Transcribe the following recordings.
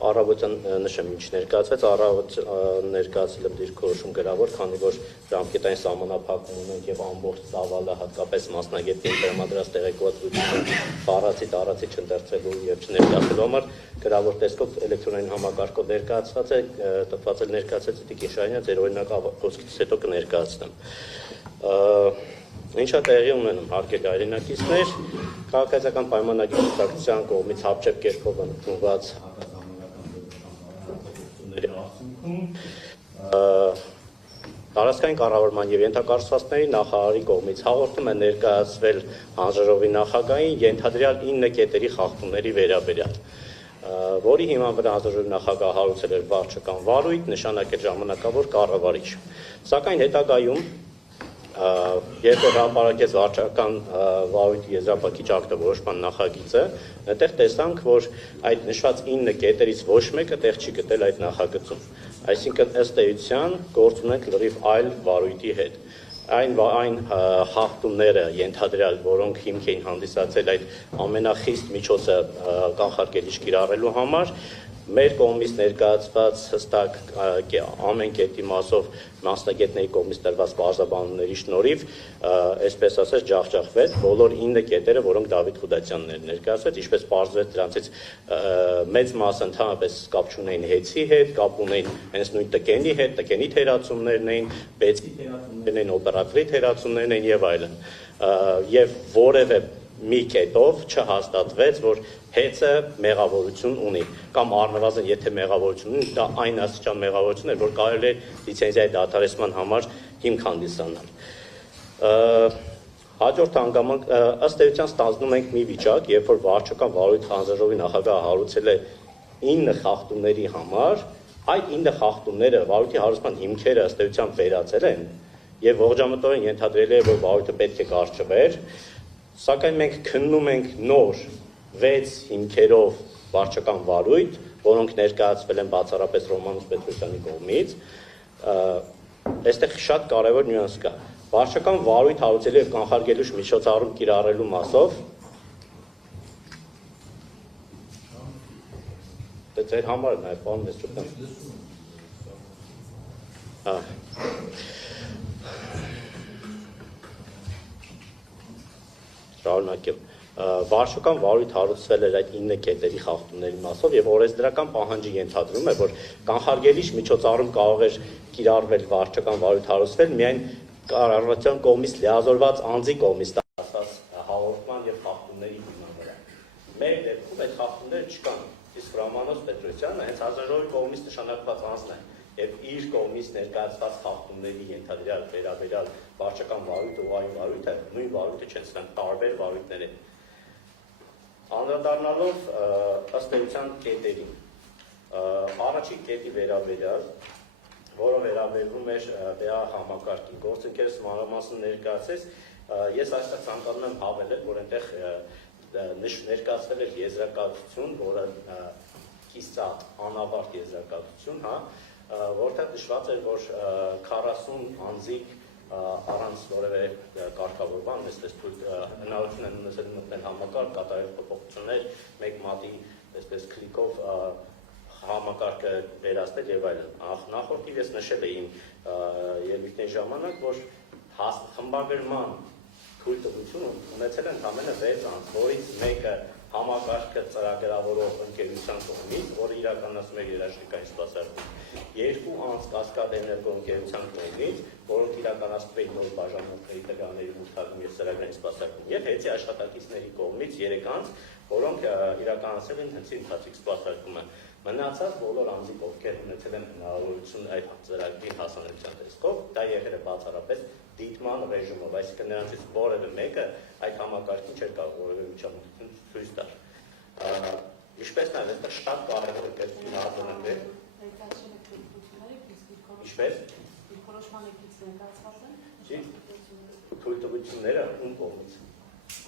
Առավոտյան նշեմ ինչ ներկայացվեց, առավոտ ներկայացել եմ դիրքորոշում գրավոր, քանի որ ժամկետային սահմանափակում ունենք եւ ամբողջ ծավալը հատկապես մասնագետի տրամադրած տեղեկատվությունը բառացի տարածի չընթերցելու եւ չներկայացնելու համար գրավոր տեսքով էլեկտրոնային համակարգով ներկայացված է, տպված է ներկայացած Տիկին Շահինյանը, ձեր օրինակ խոսքից հետո կներկայացնեմ։ Ինչա տեղի ունենում հարգելի հայրենակիցներ, քաղաքացիական պայմանագիր կուսակցության կողմից հապճեպ կերպով ընդունված տարածքային կառավարման եւ ենթակառուցվածքների նախարարի կողմից հաղորդում է ներկայացվել հանձնաժողովի նախագահին ենթադրյալ 9 կետերի խախտումների վերաբերյալ, որի հիման վրա հանձնաժողովի նախագահը հարուցել էր վարչական վարույթ, նշանակել ժամանակավոր կառավարիչ, սակայն հետագայում երբ հրապարակեց վարչական վարույթի եզրափակիչ ակտավորոշման նախագիծը, այդտեղ տեսանք, որ այդ նշված 9 կետերից ոչ մեկը տեղ չի գտել այդ նախագծում, այսինքն ըստ էության գործ ունենք լրիվ այլ վարույթի հետ, այն խախտումները ենթադրյալ, որոնք հիմք էին հանդիսացել այդ ամենախիստ միջոցը կանխարգելիչ կիրառելու համար, մեր կողմից ներկայացված հստակ ամեն կետի մասով մասնագետների կողմից տրված բարձրաբանումների շնորհիվ, այսպես ասած, ջախջախվեց բոլոր 9 կետերը, որոնք Դավիթ Խուդասյանն ներկայացրեց, ինչպես պարզվեց դրանցից մեծ մասը ընդհանրապես կապ չունեին հեծի հետ, կապ ունեին հենց նույն տկենի հետ, տկենի թերացումներն էին, բեցի թերացումներն էին, օպերատորի թերացումներն էին եւ այլն, եւ որևէ մի կետով չհաստատվեց, որ հեծը մեղավորություն ունի, կամ առնվազն եթե մեղավորություն ունի, դա այն աստիճան մեղավորություն է, որ կարելի է լիցենզիայի դադարեցման համար հիմք հանդիսանալ։ Հաջորդ հանգամանք ըստ էության ստանձնում ենք մի վիճակ, երբ որ վարչական վարույթ հանձնաժողովի նախագահը հարուցել է 9 խախտումների համար, այդ 9 խախտումները վարույթի հարուցման հիմքերը ըստ էության վերացել են եւ ողջամտորեն ենթադրել է, որ վարույթը պետք է կարճվեր, սակայն մենք քննում ենք նոր 6 հիմքերով վարչական վարույթ, որոնք ներկայացվել են բացառապես Ռոմանուս Պետրոսյանի կողմից, այստեղ շատ կարևոր նյուանս կա։ Վարչական վարույթ հարուցելու եւ կանխարգելիչ միջոցառում կիրառելու մասով դա ձեր համար է նաեւ բան մեծ չկա։ Շարունակեմ։ Վարչական վարույթ հարուցվել էր այդ 9 կետերի խախտումների մասով եւ օրենսդրական պահանջի ենթադրում է, որ կանխարգելիչ միջոցառում կարող էր կիրառվել վարչական վարույթ հարուցվել միայն կառավարության կողմից լիազորված անձի կողմից ստացված հաղորդման եւ խախտումների հիման վրա։ Մեր դեպքում այդ խախտումները չկան, իսկ Ռոմանոս Պետրոսյանը հենց հանձնաժողովի կողմից նշանակված անձն է եւ իր կողմից ներկայացված խախտումների ենթադրյալ վերաբերյալ վարչական վարույթ ուղղային վարույթը նույն վարույթը չեն, սրանք տարբեր վարույթներ են։ Անդրադառնալով ըստ էության կետերին, առաջին կետի վերաբերյալ, որը վերաբերվում էր ԲԱ համակարգին, գործընկերս մանրամասն ներկայացրեց, ես այստեղ ցանկանում եմ հավելել, որ այնտեղ ներկայացվել էր եզրակացություն, որը կիսատ անավարտ եզրակացություն, որտեղ նշված էր, որ 40 անձիկ առանց որևէ կարգավորման, այսպես հնարավորություն են ունեցել մտնել համակարգ, կատարել փոփոխություններ, մեկ մատի, այսպես քլիկով համակարգը վերացնել եւ այլն։ Նախորդիվ ես նշել էի իմ ելույթների ժամանակ, որ խմբագրման թույլտվություն ունեցել են ընդամենը 6 անձ, որից մեկը համակարգը ծրագրավորող ընկերության կողմից, որը իրականացնում է երաշխիքային սպասարկում, 2 անձ Կասկադ էներգո ընկերության կողմից, որոնք իրականացնում էին նոր բաժանմունքների տվյալների մուտքագրում եւ ծրագրային սպասարկում, եւ հեծի աշխատակիցների կողմից 3 անձ, որոնք իրականացել են հենց ընթացիկ սպասարկումը։ Մնացած բոլոր անձիկ, ովքեր ունեցել են հնարավորություն այդ ծրագրին հասանելիության տեսքով, դա եղել է բացառապես դիտման ռեժիմով, այսինքն նրանցից որևէ մեկը այդ համակարգին չէր կարող որևէ միջամտություն ցույց տալ։ Ինչպես նաև այստեղ շատ կարևոր է կրկին արձանագրել։ Ինչպես դիրքորոշմանը կից ներկայացված են։ Թույլտվությունները ում կողմից։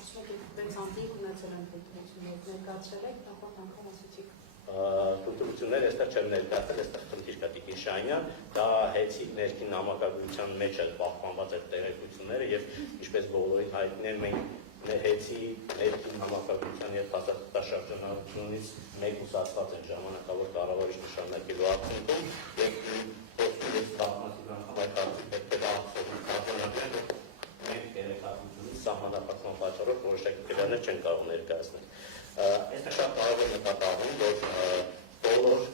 Ասում եք, 6 անձիկ ունեցել են թույլտվություններ, ներկայացրել եք, նախորդ անգամ ասացիք։ Թույլտվությունները այստեղ չեն ներկայացել, այստեղ խնդիր կա Տիկին Շահինյան, դա հեծի ներքին համակարգության մեջ էլ պահպանված այդ տեղեկությունները եւ ինչպես բոլորին հայտնի է, մենք Նեհեցի ներքին համակարգության և փաստաշրջանառությունից մեկ ուսացված են ժամանակավոր կառավարիչ նշանակելու արդյունքում և խոսքից բազմաթիվ անգամ այդ հարցի պետք է աղսովի կազմակերպել մեր երեխայությունից սահմանափակման պատճառով որոշակի քվեներ չեն կարող ներկայացնել։ Այստեղ շատ կարող է նկատառում, որ բոլոր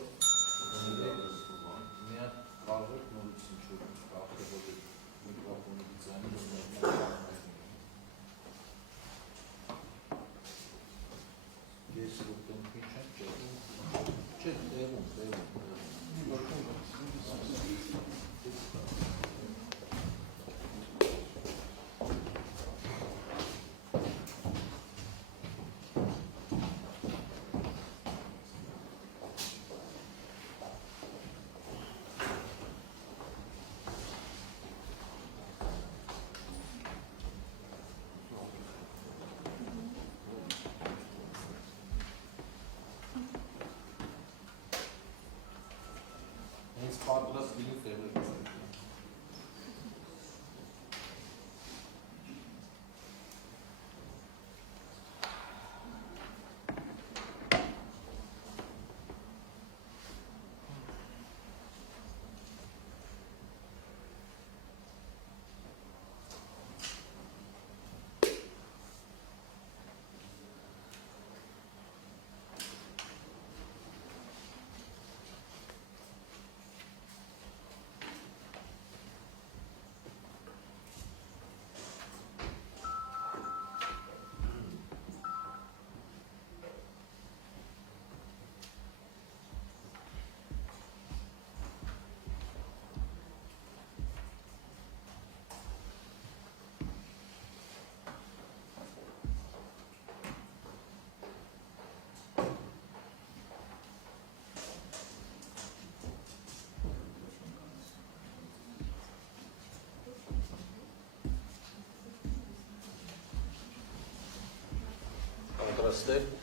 պատրաստ լինի տեղը։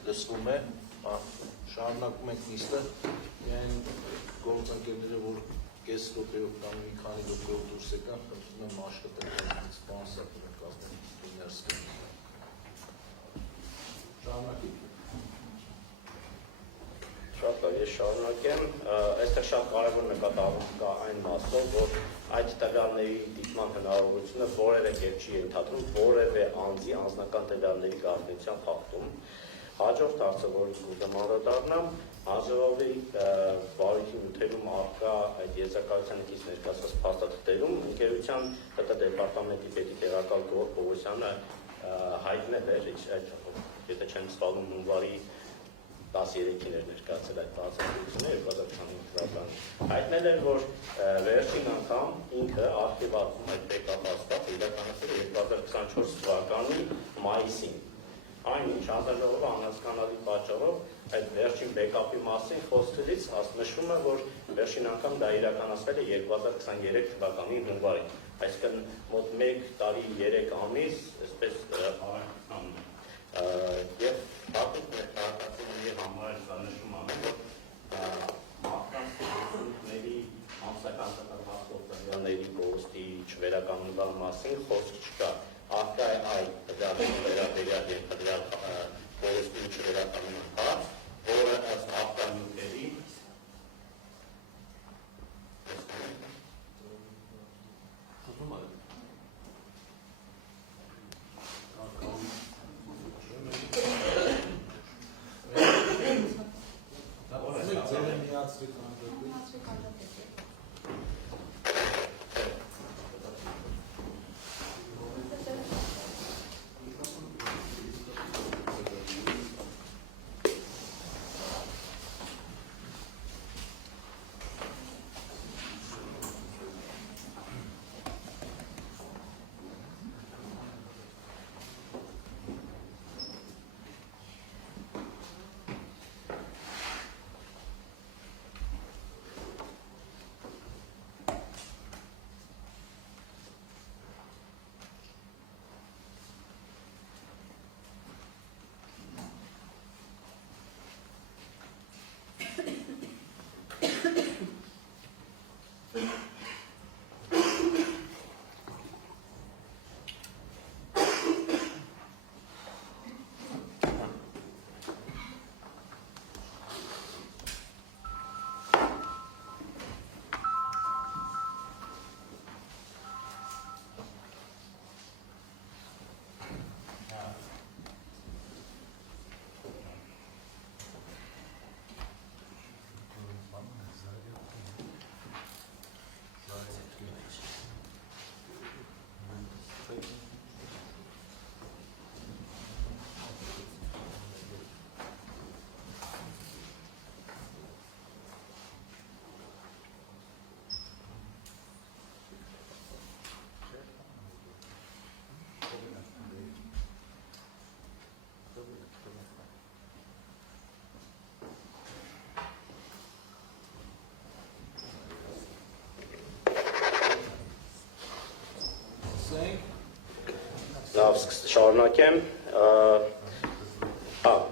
Լսվում է, շարունակում ենք նիստը, միայն գործընկերները, որ կես րոպեով կամ մի քանի րոպեով դուրս եկան, խնդրում եմ աշխատել սպանսատորը կազմել ներս գնալ։ Շարունակեք։ Շատ լավ, ես շարունակեմ, այստեղ շատ կարևոր նկատառում կա այն մասով, որ այդ տվյալների դիտման հնարավորությունը որևէ կերպ չի ենթադրում որևէ անձի անձնական տվյալների կարողության խախտում։ Հաջորդ հարցը, որ կուզեմ անդրադառնամ, հանձնաժողովի վարույթի նյութերում առկա այդ եզրակացության կից ներկայացված փաստաթղթերում ընկերության ՀՏ դեպարտամենտի պետի տեղակալ Գոռ Պողոսյանը հայտնել էր, եթե չեմ սխալվում, հունվարի 13-ին էր ներկայացել այդ բացատրությունը 2025 թվականին։ Հայտնել էր, որ վերջին անգամ ինքը արխիվացում այդ բեկապ հաստատ իրականացել 2024 թվականի մայիսին։ Այնինչ հանձնաժողովը անհասկանալի պատճառով այդ վերջին բեկապի մասին խոսքից նշում է, որ վերջին անգամ դա իրականացվել է 2023 թվականի հունվարին, այսինքն մոտ 1 տարի 3 ամիս, այսպես արագ եւ պատմությունների համար դա նշում է, որ մարդկանցների ամսական տվյալների կորստի չվերականգնման մասին խոսք չկա։ Ահա այդ տվյալների վերաբերյալ եւ տվյալ կորստի չվերականգնման հարց, որը ըստ արտանյութերի Լավ, շարունակեմ։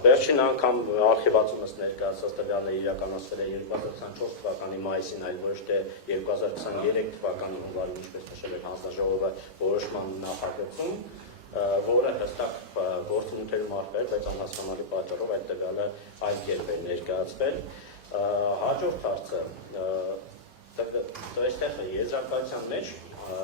Վերջին անգամ արխիվացումս ներկայացած տվյալները իրականացվել է 2024 թվականի մայիսին, այլ ոչ թե 2023 թվականի հունվարին, ինչպես նշել էր հանձնաժողովը որոշման նախագծում, որը հստակ գործունեություններում արվել, բայց անհասկանալի պատճառով այդ տվյալը այլ կերպ է ներկայացվել։ Հաջորդ հարցը, այստեղ եզրակացության մեջ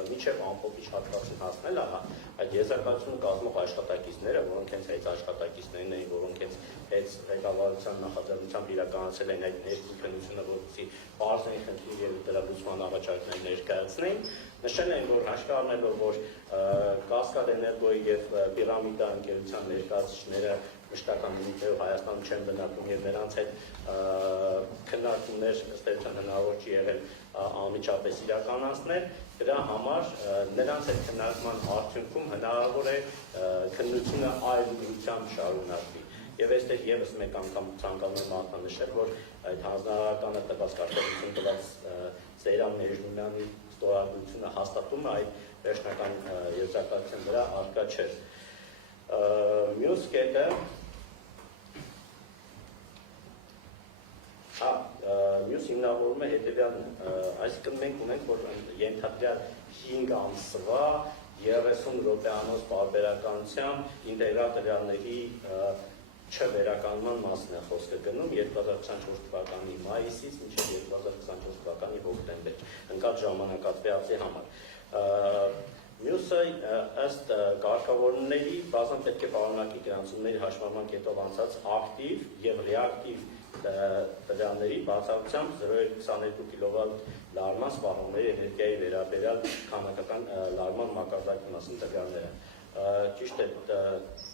միջև ամփոփիչ հատվածին հասնել այդ եզրակացությունը կազմող աշխատակիցները, որոնք հենց այդ աշխատակիցներն էին, որոնք հենց այդ ղեկավարության նախաձեռնությամբ իրականացել են այդ ներկայությունը, որպեսզի բարձրային խնդիր եւ դրա լուծման առաջարկներ ներկայացնեն, նշել են, որ հաշվի առնելով, որ Կասկադ էներգոյի եւ Պիրամիդա ընկերության ներկայացուցիչները մշտական նյութերով Հայաստանում չեն բնակվում եւ նրանց հետ քննարկումներ ըստ էության հնարավոր չի եղել անմիջապես իրականացնել, դրա համար նրանց այդ քննարկման արդյունքում հնարավոր է քննությունը այլ ուղղությամբ շարունակվի։ Եվ այստեղ եւս մեկ անգամ ցանկանում եմ անդրադառնալ, որ այդ հանձնարարականը տված կարգավորություն տված Սեյրան Մեժնունյանի ստորագրությունը հաստատում է այդ վերջնական եզրակացության վրա արկա չէր։ Մյուս կետը մյուս հիմնավորումը հետևյալն է, այսինքն մենք ունենք, որ ենթադրյալ 5 ամսվա 30 րոպեանոց պարբերականությամբ ինտեգրատորների չվերականգնման մասն է խոսքը գնում 2024 թվականի մայիսից մինչև 2024 թվականի հոկտեմբեր, ընկած ժամանակատվյալի համար։ Մյուսը ըստ կարգավորումների բազան պետք է պարունակի գրանցումների հաշվառման կետով անցած ակտիվ եւ ռեակտիվ տվյալների բացառությամբ 0.22 կՎտ լարման սպառողների էներգիայի վերաբերյալ քանակական լարման մակարդակի մասին տվյալները։ Ճիշտ է,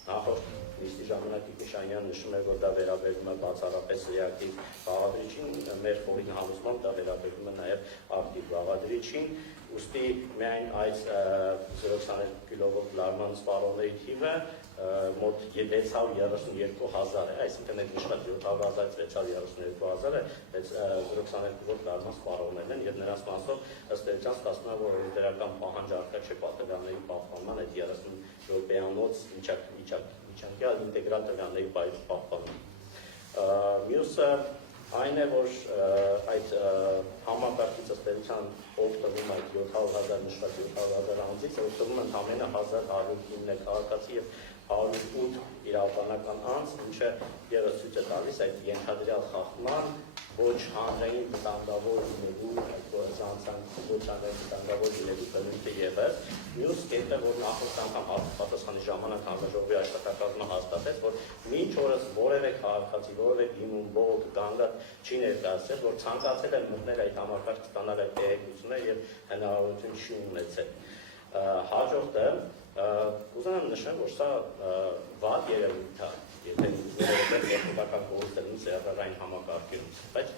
նախորդ նիստի ժամանակ Իգիշյանյան նշում էր, որ դա վերաբերում է բացառապես ռեակտիվ բաղադրիչին, մեր խորին համոզմամբ դա վերաբերում է նաև ակտիվ բաղադրիչին, ուստի միայն այս 0.22 կՎտ լարման սպառողների թիվը մոտ 632,000 է, այսինքն այդ նշված 700,000-ից 632,000-ը 0.22 կՎտ լարման սպառողներն են եւ նրանց մասով ըստ էության ստացվում է, որ դրական պահանջ առկա չէ պատվիրանների պահպանման այդ 30 րոպեանոց միջանկյալ ինտեգրալ տվյալների պահպանման։ Մյուսը այն է, որ այդ համակարգից ըստ էության օգտվում այդ 700,000 նշված 700,000 անձից, օգտվում են ամենը 1109 քաղաքացի եւ 108 իրավաբանական անձ, ինչը ևս ցույց է տալիս այդ ենթադրյալ խախտման ոչ հանրային վտանգավոր լինելու, ոչ հանրային վտանգավոր լինելու բնույթը ևս։ Մյուս կետը, որ նախորդ անգամ պատասխանի ժամանակ հանձնաժողովի աշխատակազմը հաստատեց, որ մինչ օրս որևէ քաղաքացի, որևէ դիմում, բողոք, գանգատ չի ներկայացրել, որ ցանկացել է մտնել այդ համակարգ ստանալ այդ տեղեկությունները եւ հնարավորություն չի ունեցել։ Հաջորդը ուզում եմ նշել, որ սա վատ երևույթ է, եթե տեխնիկական կողմից սերտարային համակարգերում, բայց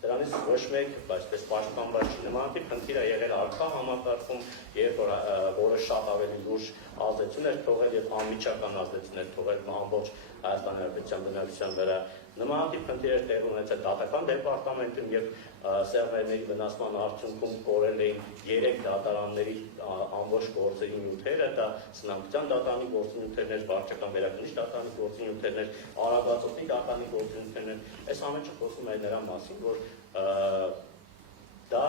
դրանից ոչ մեկ, այսպես պաշտպանված չի։ Նմանատիպ խնդիր է եղել արքա համակարգում, երբ որ որը շատ ավելի լուրջ ազդեցություն էր թողել եւ անմիջական ազդեցություն էր թողել ամբողջ Հայաստանի Հանրապետության բնակչության վրա։ Նմանատիպ խնդիրներ տեղի ունեցել դատական դեպարտամենտում եւ սերվերների վնասման արդյունքում կորել էին 3 դատարանների ամբողջ գործերի նյութերը, դա սնանկության դատարանի գործունեություններ, վարչական վերաքննիչ դատարանի գործունեություններ, Արագածոտնի դատարանի գործունեություններ, այս ամենը խոսում է նրա մասին, որ դա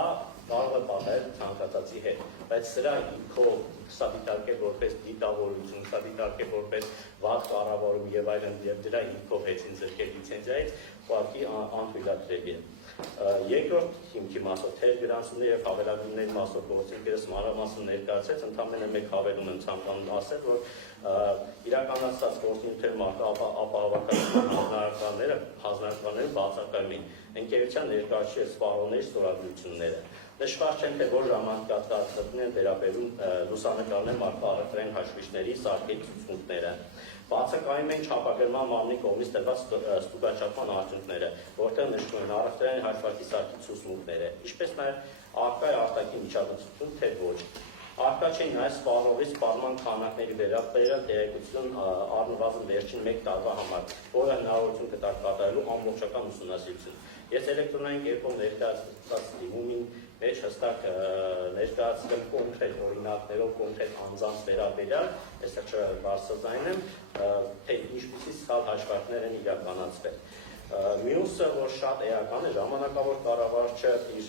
կարող է պատահել ցանկացածի հետ, բայց սրա ինքով սա դիտարկել որպես դիտավորություն, սա դիտարկել որպես վատ կառավարում եւ այլն եւ դրա ինքով հեծին ձեռքեր լիցենզիայից ուղղակի անթույլատրելի է։ Երկրորդ հիմքի մասով թեր գրանցումների եւ հավելագրումների մասով գործընկերս մանրամասն ներկայացրեց, ընդամենը մեկ հավելում եմ ցանկանում ասել, որ իրականացած գործունեության ապահովական հանձնարարականները բացակայում են ընկերության ներկայացուցիչ սպառողների ստորագրությունները։ Նշված չեն, թե որ ժամանակահատվածն են վերաբերում լուսանկարներ մարդկային հաշվիչների սարքերի ցուցմունքները։ Բացակայում են չափագրման մարմնի կողմից տրված ստուգաչափման արդյունքները, որտեղ նշվում են առևտրային հաշվարկի սարքի ցուցմունքները, ինչպես նաև արկա արտաքին միջադեպություն, թե ոչ։ Արկա չէ նաև սպառողի սպառման քանակների վերաբերյալ տեղեկություն առնվազն վերջին 1 տարվա համար, որը հնարավորություն կտա կատարելու ամբողջական ուսումնասիրություն։ Ես էլեկտրոնային կերպով ներկայացված դիմումին մեջ հստակ ներկայացրել կոնկրետ օրինակներով, կոնկրետ անձանց վերաբերյալ, այստեղ չբարձրացնեմ, թե ինչպիսի սխալ հաշվարկներ են իրականացվել։ Մյուսը, որ շատ էական է, ժամանակավոր կառավարչը իր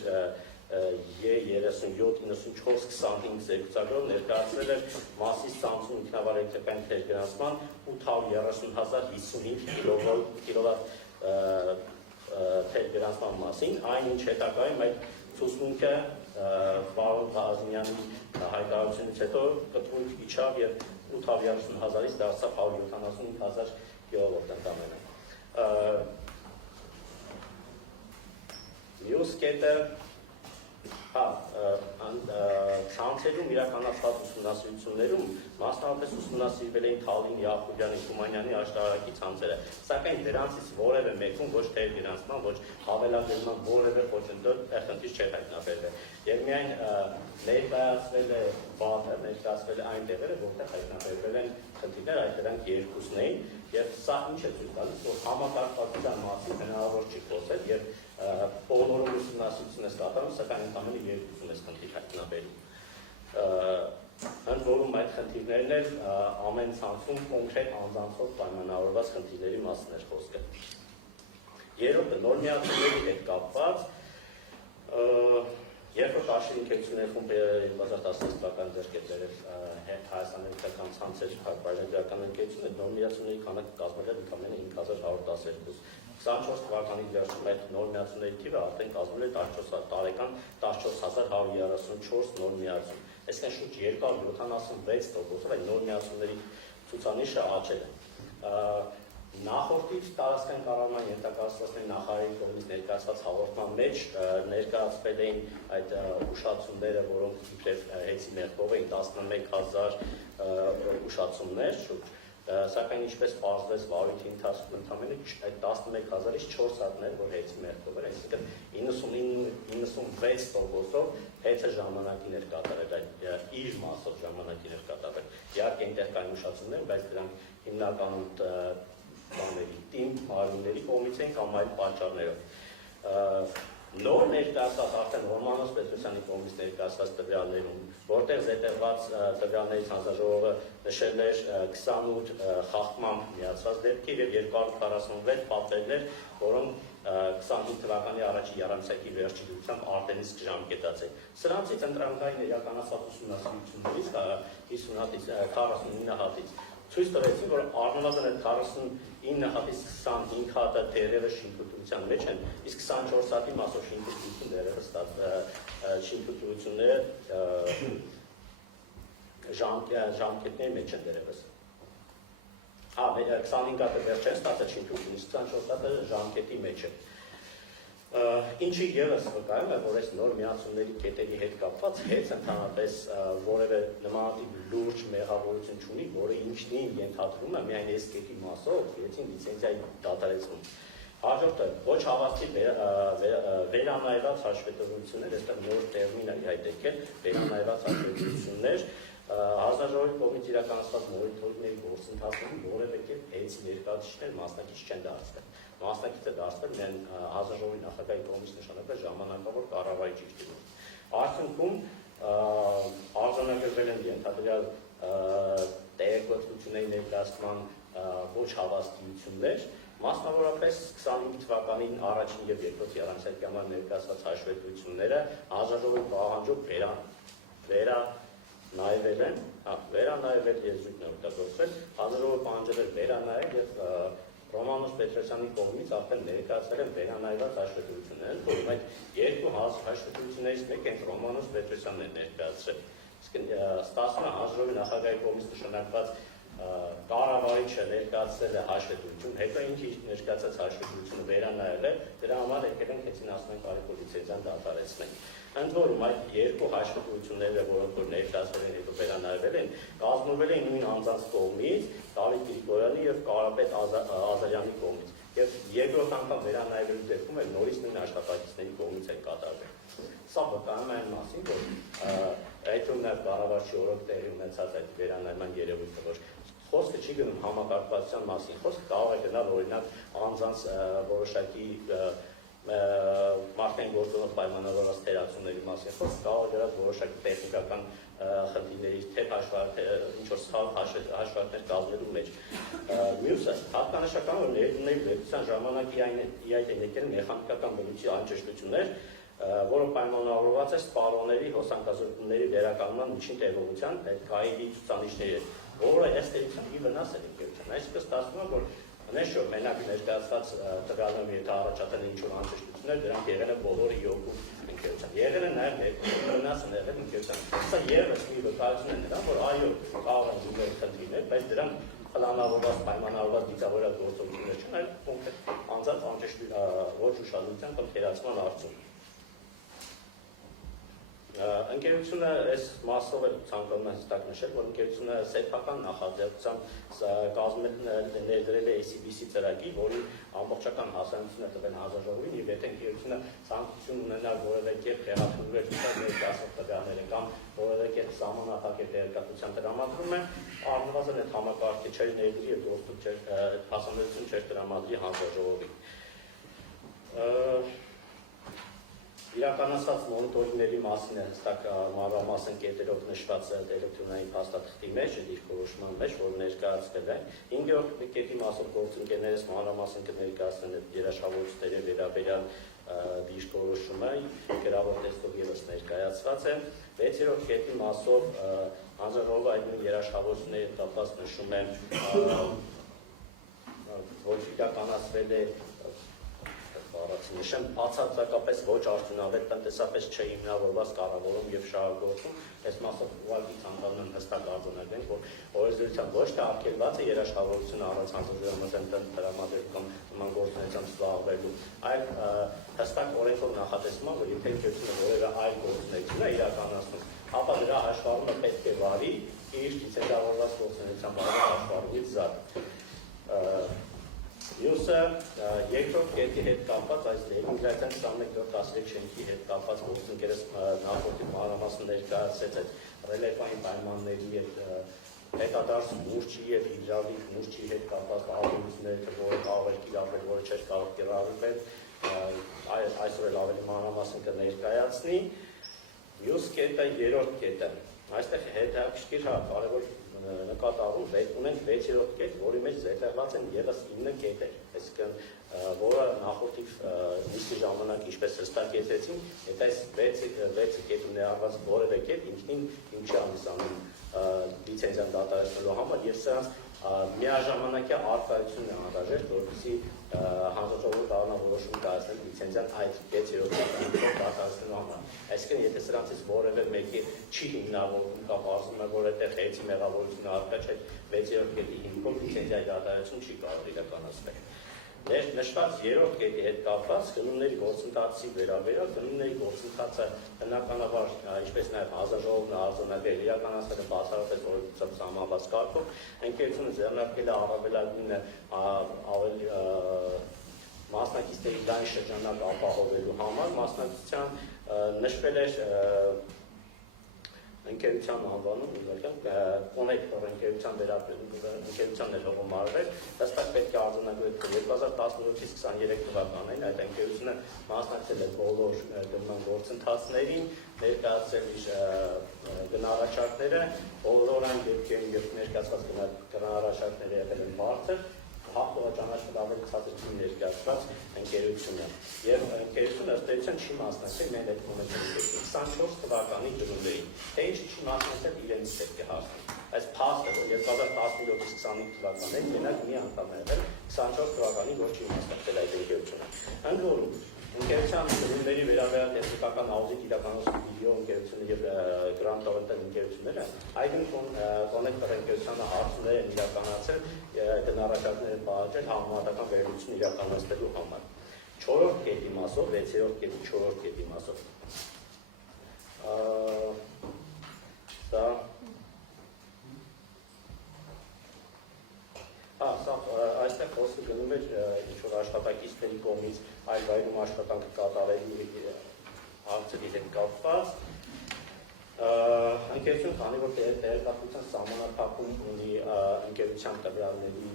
E379425 զեկուցագրով ներկայացրել էր Մասիս Samsung ինքնավար էլեկտրական թերգրանցման 830,055 կիլովատ թերգրանցման մասին, այնինչ հետագայում այդ ցուցմունքը պարոն Ղազնյանի հայտարարությունից հետո կտրուկ իջավ եւ 830,000-ից դարձավ 175,000 կիլովատ ընդամենը։ Մյուս կետը ցանցերում իրականացված ուսումնասիրություններում մասնավորապես ուսումնասիրվել էին Թալին, Յակոբյանի, Թումանյանի աշտարակի ցանցերը, սակայն դրանցից որևէ մեկում ոչ թերգրանցման, ոչ հավելագրման որևէ խոչընդոտ խնդիր չէր հայտնաբերվել։ Եվ միայն ներկայացվել է բանը, ներկայացվել է այն տեղերը, որտեղ հայտնաբերվել են խնդիրներ, այդ դրանք երկուսն էին, եւ սա ինչ է ցույց տալիս, որ համակարգվածության մասին հնարավոր չի խոսել եւ բոլորը ուսումնասիրություն է կատարում, սակայն ընդամենը երկուսում է խնդիր հայտնաբերում։ Ընդ որում այդ խնդիրներն էլ ամեն ցանցում կոնկրետ անձանցով պայմանավորված խնդիրների մասին էր խոսքը։ Երրորդը նորմիացումների հետ կապված երկրորդ աշխարհի ինքնությունների խումբը 2016 թվականին ձեռքբերել հայաստանական ցանցեր բարենպետական ինքնությունը նորմիացումների քանակը կազմել է ընդամենը 5112։ 24 թվականի վերջում այդ նորմիացումների թիվը արդեն կազմել է 14 14134 նորմիացում։ Այսինքն շուրջ 276%-ով այդ նորմիացումների ցուցանիշը աճել է։ Նախորդից տարածքային կառավարման ենթակառուցվածքների նախարարի կողմից ներկայացված հաղորդման մեջ ներկայացվել էին այդ ուշացումները, որոնք իբրև հեծի մեղքով էին 11,000 ուշացումներ շուրջ, սակայն ինչպես պարզվեց վարույթի ընթացքում ընդամենը այդ 11,000-ից 4 հատներ, որ հեծի մեղքով էր, այսինքն 96%-ով հեծը ժամանակին էր կատարել, իր մասով ժամանակին էր կատարել։ Իհարկե այնտեղ կային ուշացումներ, բայց դրանք հիմնականում տիմ մարմինների կողմից են կամ այլ պատճառներով։ Նոր ներկայացված արդեն Հորմանոս Պետրոսյանի կողմից ներկայացված տվյալներում, որտեղ զետեղված տվյալներից հանձնաժողովը նշել էր 28 խախտմամբ միացված դեպքեր եւ 246 պատվերներ, որոնք 25 թվականի առաջի եռամսյակի վերջի դրությամբ արտենիսկ ժամկետած են։ Սրանցից ընտրանկային իրականացված ուսումնասիրություններից 50 հատից 49 հատից ցույց տվեցին, որ առնվազն այդ 49 հատից 25 հատը դերևս շինքուտության մեջ են, իսկ 24 հատի մասով շինքուտություն դերևս շինքուտությունները ժամկետների մեջ են դերևս։ 25 հատը վերջ են ստացել շինքուտություն, իսկ 24 հատը ժամկետի մեջ է։ Ինչի ևս վկայում է, որ այս նոր միացումների կետերի հետ կապված հեծ ընդհանրապես որևէ նմանատիպ լուրջ մեղավորություն չունի, որը ինքնին ենթադրում է միայն այս կետի մասով գեցին լիցենզիայի դատարեցում։ Հաջորդը ոչ հավաստի վերանայված հաշվետվություններ, այստեղ նոր տերմին է հայտեկել, վերանայված հաշվետվություններ, հանձնաժողովի կողմից իրականացված մոնիթորինգների գործընթացում որևէ կերպ հեծի ներկայացուցիչներ մասնակից չեն դարձվել։ Մասնակից է դարձվել միայն հանձնաժողովի նախագահի կողմից նշանակված ժամանակավոր կառավարիչի դիմաց։ Արդյունքում արձանագրվել են ենթադրյալ տեղեկատվությունների ներկայացման ոչ հավաստիություններ, մասնավորապես 25 թվականին առաջին եւ երկրորդ եռամսյակի համար ներկայացված հաշվետվությունները հանձնաժողովի պահանջով վերանայվել եզրույթն է օգտագործվել, հանձնաժողովը պահանջել էր վերանայել եւ Ռոմանոս Պետրոսյանի կողմից արդեն ներկայացել են վերանայված հաշվետվություններ, որում այդ երկու հաշվետվություններից մեկը Ռոմանոս Պետրոսյանն է ներկայացրել։ Իսկ ստացվում է հանձնաժողովի նախագահի կողմից նշանակված կառավարիչը ներկայացրել է հաշվետվություն, հետո ինքը ներկայացած հաշվետվությունը վերանայել է, դրա համար եկել են քեցին կարիքով լիցենզիան դատարեցնել։ Ընդ որում այդ երկու հաշվետվությունները, որոնք որ ներկայացվել են հետո վերանայվել են, կազմվել են նույն անձանց կողմից, Դավիթ Գրիգորյանի եւ Կարապետ Ազարյանի կողմից։ Եվ երկրորդ անգամ վերանայվելու դեպքում էլ նորից նույն աշխատակիցների կողմից է կատարվել։ Սա վկայում է այն մասին, որ այդ նաև կառավարչի օրոք տեղի ունեցած այդ վերանայման երևույթը, որ խոսքը չի գնում համակարգվածության մասին, խոսքը կարող է գնալ օրինակ անձանց որոշակի մարդկային գործոնով պայմանավորված թերացումների մասին, խոսքը կարող է գնալ որոշակի տեխնիկական խնդիրների, թե ինչ-որ սխալ հաշվարկներ կազմելու մեջ։ Մյուսը, հատկանշական որ ներդրումների վերլուծության ժամանակ ի հայտ են եկել մեխանիկական բնույթի անճշտություններ, որը պայմանավորված է սպառողների հոսանքազրկումների վերականգնման միջին տևողության այդ կայելի ցուցանիշների հետ, որը ըստ էության մի վնաս է ընկերության։ Այսպես ստացվում է, որ նշո մենակ ներկայացված տվյալներում եթե առաջացել են ինչ-որ անճշտություններ, դրանք եղել են բոլորը իօգու ընկերության։ Եղել են նաև վնաս են եղել ընկերության։ Սա ևս մի վկայություն է նրան, որ այո, կարող են լինել խնդիրներ, բայց դրանք պլանավորված, պայմանավորված դիտավորած գործողություններ չեն, այլ կոնկրետ անձանց անճշտության ոչ ուշադրության կամ թերացման արդյունք։ Ընկերությունը այս մասով էլ ցանկանում եմ հստակ նշել, որ ընկերությունը սեփական նախաձեռնությամբ ներդրել է ACBC ծրագիր, որի ամբողջական հասանելիությունը տվել հանձնաժողովին, եւ եթե ընկերությունը ցանկություն ունենար որևէ կերպ խեղաթյուրել ներկայացող տվյալները կամ որևէ կերպ սահմանափակել տեղեկատվության տրամադրումը, առնվազն այդ համակարգիչների ներդրի եւ գործող հասանելիություն չէր տրամադրի հանձնաժողովին։ Իրականացված մոնիտորինգների մասին է հստակ մանրամասն կետերով նշված էլեկտրոնային փաստաթղթի մեջ, դիրքորոշման մեջ, որ ներկայացվել է։ 5-րդ կետի մասով գործընկերներս մանրամասն կներկայացնեն երաշխավորությունների վերաբերյալ դիրքորոշումը, գրավոր տեսքով ևս ներկայացված է։ 6-րդ կետի մասով հանձնաժողովը այդ նույն երաշխավորությունների կապված նշում է, որ իրականացվել է նշեմ բացարձակապես ոչ արդյունավետ տնտեսապես չհիմնավորված կառավարում եւ շահագործում, այս մասով ուղղակի ցանկանում եմ հստակ արձանագրենք, որ օրենսդրությամբ ոչ թե արգելված է երաշխավորությունը առանց հանձնաժողովի տրամադրելու կամ նման գործունեությամբ զբաղվելու, այլ հստակ օրենքով նախատեսվում է, որ եթե ընկերությունը որևէ այլ գործունեություն է իրականացնում, ապա դրա հաշվառումը պետք է վարի իր լիցենզավորված գործունեությամբ հաշվառումից զատ։ Մյուսը երկրորդ կետի հետ կապված այս դեպքերից 21.13 շենքի հետ կապված գործընկերս նախորդի մանրամասն ներկայացրեց այդ ռելիեֆային պայմանների հետ հետադարձ մուրճի եւ հիդրավլիկ մուրճի հետ կապված ալիությունները, որը կարող էր կիրառվել, որը չէր կարող կիրառվել, այսօր էլ ավելի մանրամասն կներկայացնի։ Մյուս կետը երրորդ կետը։ Այստեղ հետաքրքիր կարևոր նկատառում ունենք 6-րդ կետ, որի մեջ զետեղված են ևս 9 կետեր, այսինքն որը նախորդի նիստի ժամանակ ինչպես հստակեցեցին, եթե այս 6 կետի ներառված որևէ կետ ինքնին ինչի ամուսանում լիցենզիան դատարեցնելու համար եւ սրանց միաժամանակյա արտահայտությունն է անհրաժեշտ, որպեսզի հանձնաժողովը կարողանա որոշում կայացնել լիցենզիան այդ 6-րդ կետի դատարեցնելու համար։ Այսինքն եթե սրանցից որևէ մեկի չի հիմնավորվում կամ ասում է, որ այդտեղ հեծի մեղավորությունը արկա չէ, 6-րդ կետի հիմքով լիցենզիայի դատարեցում չի կարող իրականացվել։ Նշված երրորդ կետի հետ կապված գնումների գործընթացի վերաբերյալ գնումների գործընթացը բնականաբար ինչպես նաև հանձնաժողովն արձանագրել իրականացել է բացառապես օրենսդրությամբ սահմանված կարգով, ընկերությունը ձեռնարկել է առավելագույնը ավելի մասնակիցների լայն շրջանակ ապահովելու համար, մասնակցության նշվել էր ընկերության անվանում, կոնեկտոր ընկերության ընկերության ներողում արվել, հստակ պետք է արձանագրել, որ 2017-ից 23 թվականին այդ ընկերությունը մասնակցել է բոլոր գնման գործընթացներին, ներկայացրել իր գնահատականները, բոլորան դեպքերում երբ ներկայացված գնահատականները եղել են բարձր, հաղթողը ճանաչվել ավելի ցածր չի ներկայացված ընկերությունը եւ ընկերությունը ըստ էության չի մասնակցել մեր այդ կոնեկտորի 24 թվականի գնումներին, թե ինչ չի մասնակցել իրենից պետք է հարցնել։ Այս փաստը 2017-ից 25 թվականներին մենակ մի անգամ է եղել 24 թվականին որ չի մասնակցել այդ ընկերությունը։ Ընդ որում ընկերության գնումների վերաբերյալ տեխնիկական աուդիտ իրականացնում վիդեո ընկերությունը եւ գրանտով ընկերությունները այգին կոնեկտոր ընկերությանը հարցումներ են իրականացել գնահատականներ են բաժանել համեմատական վերլուծություն իրականացնելու համար։ 4-րդ կետի մասով, 6-րդ կետի 4-րդ կետի մասով։ Սա այստեղ խոսքը գնում էր ինչ-որ աշխատակիցների կողմից այլ վայրում աշխատանք կատարելու հարցերի հետ կապված։ Ընկերություն, քանի որ տեղեկատվության սահմանափակում ունի ընկերության տվյալների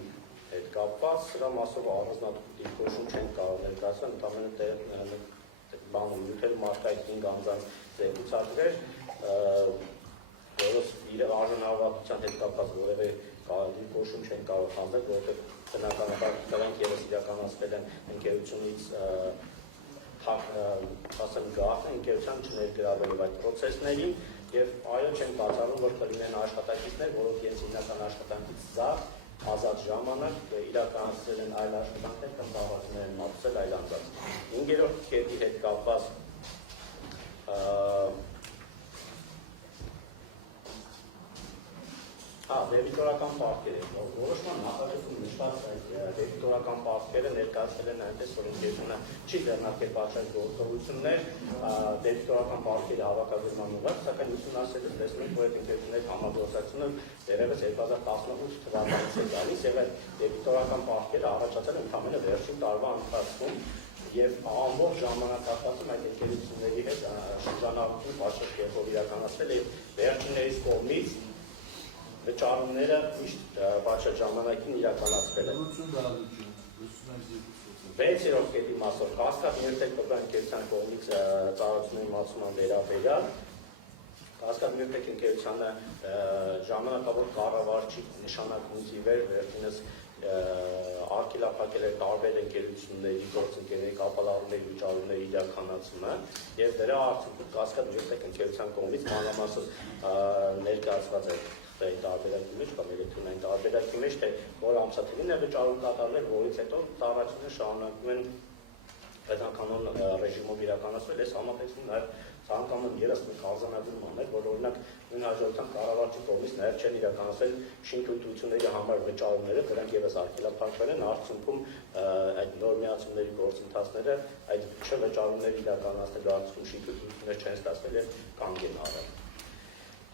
հետ կապված, սրա մասով առանձնատուփ դիրքորոշում չեն կարող ներկայացնել, ընդհանրապես բանը նյութեր մարդկային 5 անձանց զեկուցածներ, որոնց իր արժանավորվածության հետ կապված որևէ դիրքորոշում չեն կարող հանձնել, որովհետև բնականաբար դրանք ևս իրականացվել են ընկերությունից ասեմ գաղթ ընկերության չներգրավելով այդ պրոցեսներին եւ այո չեն բացառում, որ կլինեն աշխատակիցներ, որոնք իրենց հիմնական աշխատանքից զատ ազատ ժամանակ իրականացրել են այլ աշխատանքներ կամ զբաղվածներ են մատուցել այլ անձանց։ 5-րդ կետի հետ կապված դեբիտորական պարտքերը, որոշման նախագծում նշված դեբիտորական պարտքերը ներկայացվել են այնպես, որ ընկերությունը չի ձեռնարկել պատշաճ գործողություններ, դեբիտորական պարտքերի հավաքագրման ուղղված, սակայն ուսումնասիրելուց տեսնում ենք, որ այդ ընկերությունների համագործակցությունը դեռևս 2018 թվականից է գալիս եւ այդ դեբիտորական պարտքերը առաջացել են ընդամենը վերջին տարվա ընթացքում եւ ամբողջ ժամանակահատվածում այդ ընկերությունների հետ շրջանառություն պատշաճ կերպով իրականացվել եւ վերջիններիս կողմից վճարումները միշտ պատշաճ ժամանակին իրականացվել են։ 6-րդ կետի մասով Կասկադ նյութեր ընկերության կողմից ծառայությունների մատուցման վերաբերյալ Կասկադ նյութեր ընկերությանը ժամանակավոր կառավարչի նշանակությունից ի վեր վերջինս արգելափակել է տարբեր ընկերությունների, գործընկերների կապալառումների վճարումների իրականացումը եւ դրա արդյունքում Կասկադ նյութեր ընկերության կողմից մանրամասն ներկայացված է տարբերակի մեջ կամ էլեկտրոնային տարբերակի մեջ, թե որ ամսաթվին է վճարում կատարվել, որից հետո ծառայությունները շարունակում են պետականոն ռեժիմով իրականացվել, ես համապատասխանում նաև ցանկանում ևս մի արձանագրում անել, որ օրինակ նույն հաջորդության կառավարչի կողմից նաև չեն իրականացվել շինթույլտությունների համար վճարումները, դրանք ևս արգելափակվել են, արդյունքում այդ նորմիացումների գործընթացները այդ չվճարումների իրականացնելու արդյունքում շինթույլտություններ չեն ստացվել եւ կանգ են առել։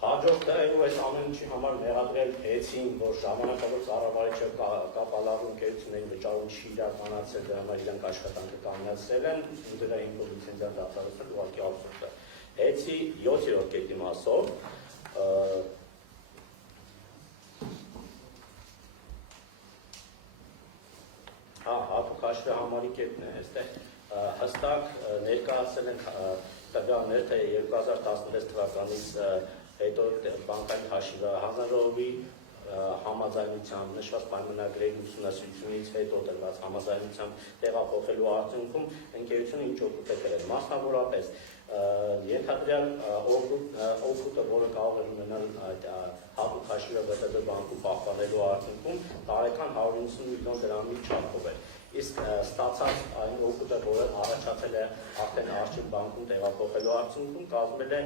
Հաջորդը այս ամեն ինչի համար մեղադրել էցին, որ ժամանակավոր ծառայողը կապալառու ընկերություններին վճարում չի իրականացել, դրա համար իրանք աշխատանքը կանգնացրել են, ու դրա հիմքով լիցենզիան դարձել ուղղակի աբսուրդ է։ Էցի 7-րդ կետի մասով հատուկ հաշվի համարի կետն է, այստեղ հստակ ներկայացել են տվյալներ, թե 2016 թվականից հետո բանկային հաշիվը հանձնաժողովի համաձայնությամբ նշված պայմանագրերի ուսումնասիրությունից հետո տրված համաձայնությամբ տեղափոխելու արդյունքում ընկերությունը ինչ օգուտ է կրել։ Մասնավորապես ենթադրյալ օգուտը, որը կարող է ունենալ հատուկ հաշիվը ՎՏԲ բանկում պահպանելու արդյունքում տարեկան 150 միլիոն դրամի չափով է։ Իսկ ստացած այն օգուտը, որը առաջացել է արդեն Արչիվ բանկում տեղափոխելու արդյունքում, կազմել է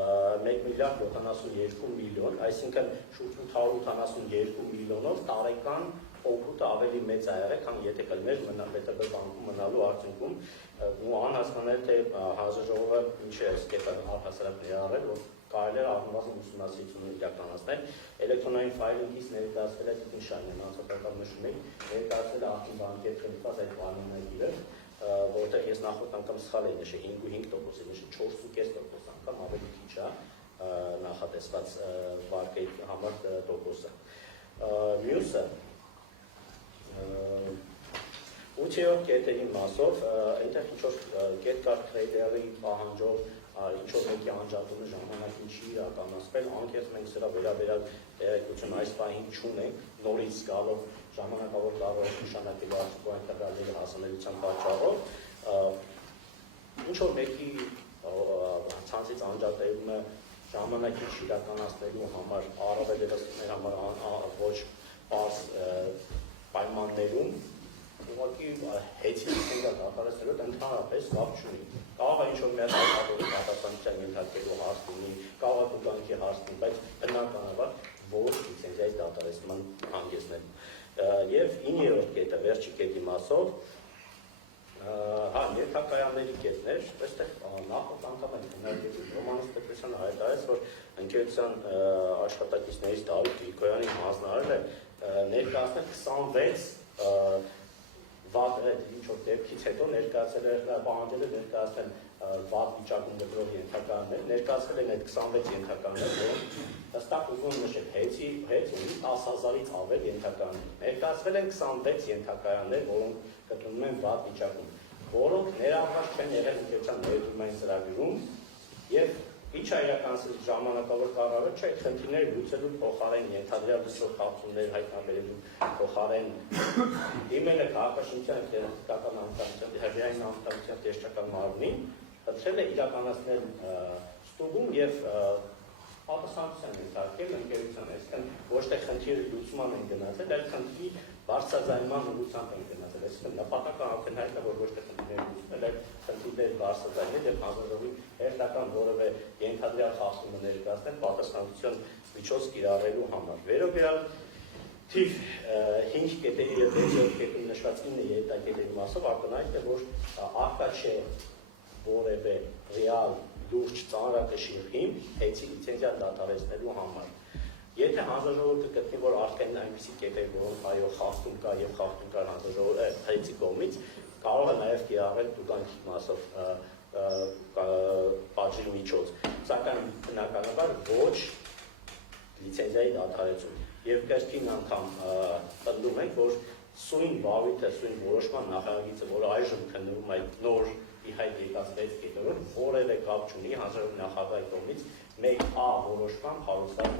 1 միլիարդ 72 միլիոն, այսինքն շուրջ 882 միլիոնով տարեկան օգուտը ավելի մեծ է եղել, քան եթե կլիներ ՎՏԲ բանկում մնալու արդյունքում, ու անհասկանալի թե հանձնաժողովը ինչ է սկեփը առհասարակ ներառել, որ կարելի է առնվազն ուսումնասիրություն իրականացնել։ Էլեկտրոնային ֆայլինգից ներկայացվել է Տիկին Շահյան, անցորդական նշում եք, ներկայացվել է Արտին բանկի հետ խմբված այդ պայմանագիրը, որտեղ ես նախորդ անգամ սխալ էի նշել 5.5%, նշել 4.5% անգամ ավելի քիչ է նախատեսված վարկի համար տոկոսը։ Մյուսը 8-րդ կետերի մասով այնտեղ ինչ-որ կետ կար տրեյդերի պահանջով ինչ-որ մեկի անջատումը ժամանակին չի իրականացվել, անկեղծ մենք սրա վերաբերյալ տեղեկություն այս պահին չունենք, նորից գալով ժամանակավոր կառավարիչ նշանակելու արդյունքում այն տվյալների հասանելիության պատճառով, ինչ-որ մեկի ցանցից անջատելումը ժամանակին չիրականացնելու համար առավել ևս մեր համար ոչ պարզ պայմաններում ուղղակի հեծի լիցենզիա կատարեցնելու ընդհանրապես կապ չունի։ Կարող է ինչ-որ մի հատ պատասխանատվության ենթարկելու հարց լինի, կարող է տուգանքի հարց լինի, բայց բնականաբար ոչ լիցենզիայի դատարեցման հանգեցնելու։ Եվ 9-րդ կետը, վերջի կետի մասով, ներքակայանների կետներ, այստեղ նախորդ անգամ են քննարկել Ռոմանոս Պետրոսյանը հայտարարեց, որ ընկերության աշխատակիցներից Դավիթ Գրիգորյանի հանձնարարել է ներկայացնել 26 վատ ինչ-որ դեպքից հետո ներկայացել է պահանջել է ներկայացնել վատ վիճակում գտնվող ենթականներ, ներկայացել են այդ 26 ենթականներ, որոնք հստակ ուզում նշել, հետ ունի 10,000-ից ավել ենթականներ, ներկայացվել են 26 ենթականներ, որոնք գտնվում են վատ վիճակում, որոնք ներառված չեն եղել ընկերության ներդրումային ծրագրում եւ ինչ է իրականացել ժամանակավոր կառավարը, չէ, այդ խնդիրները լուծելու փոխարեն ենթադրյալ դրող խախտումներ հայտնաբերելու փոխարեն իմել է քաղաքաշինության տեխնիկական անվտանգության, հրաժարային անվտանգության տեսչական մարմնին, խնդրել է իրականացնել ստուգում եւ պատասխանատվության ենթարկել ընկերությանը, այսինքն ոչ թե խնդիրը լուծման են գնացել, այլ խնդրի բարձրաձայնման ուղղությամբ են գնացել, այսինքն նպատակը ակնհայտ է, որ ոչ թե խնդիրները լուծվել, այլ խնդիրները բարձրաձայնել եւ հանրահավաքի հերթական որևէ ենթադրյալ խախտումը ներկայացնել պատասխանատվության միջոց կիրառելու համար։ Վերաբերյալ թիվ 5 կետերի եւ 6-րդ կետում նշված 9 երիտակետերի մասով ակնհայտ է, որ արկա չէ որևէ ռեալ լուրջ ծանրակշիռ հիմք հեծի լիցենզիա դադարեցնելու համար։ Եթե հանրաժողովը գտնի, որ արկային այնպիսի կետեր, որոնք այո խախտում կա եւ խախտում կա հանրաժողովի հեծի կողմից, կարող է նաեւ կիրառել տուգանքի մասով պատժի միջոց, սակայն բնականաբար ոչ լիցենզիայի դադարեցում։ Եվ կրկին անգամ պնդում ենք, որ սույն վավիթը, սույն որոշման նախագիծը, որը այժմ քննվում այդ նոր իհայտ եկած 6 կետերով, որևէ կապ չունի հանրահավաքի նախագահի կողմից 1A որոշման հարուցած